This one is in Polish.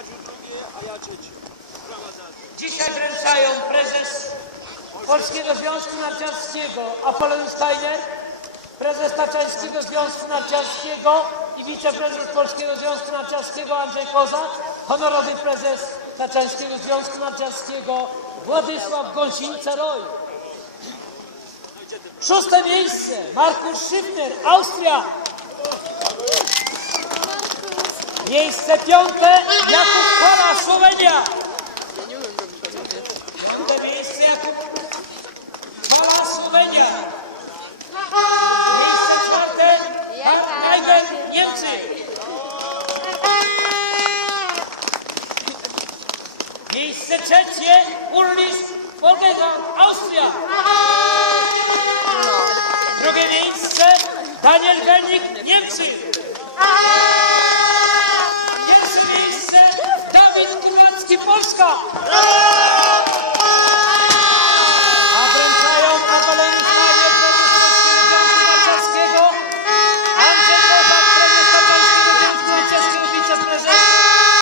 Kaziu drugie, a ja trzecie. Dzisiaj wręczają prezes Polskiego Związku Narciarskiego Apolon Steiner, prezes Taczańskiego Związku Narciarskiego i wiceprezes Polskiego Związku Narciarskiego Andrzej Kozak, honorowy prezes Taczańskiego Związku Narciarskiego Władysław Gąsienica-Roy. Szóste miejsce Markus Schiffner, Austria. Miejsce piąte Jakub Kola, Słowenia. Piąte miejsce Jakub Kola, Słowenia. Miejsce czwarte Karl Niemcy. Miejsce trzecie Ulrich Vogegang, Austria. Drugie miejsce Daniel Gelnik, Niemcy. Степовска! Ура!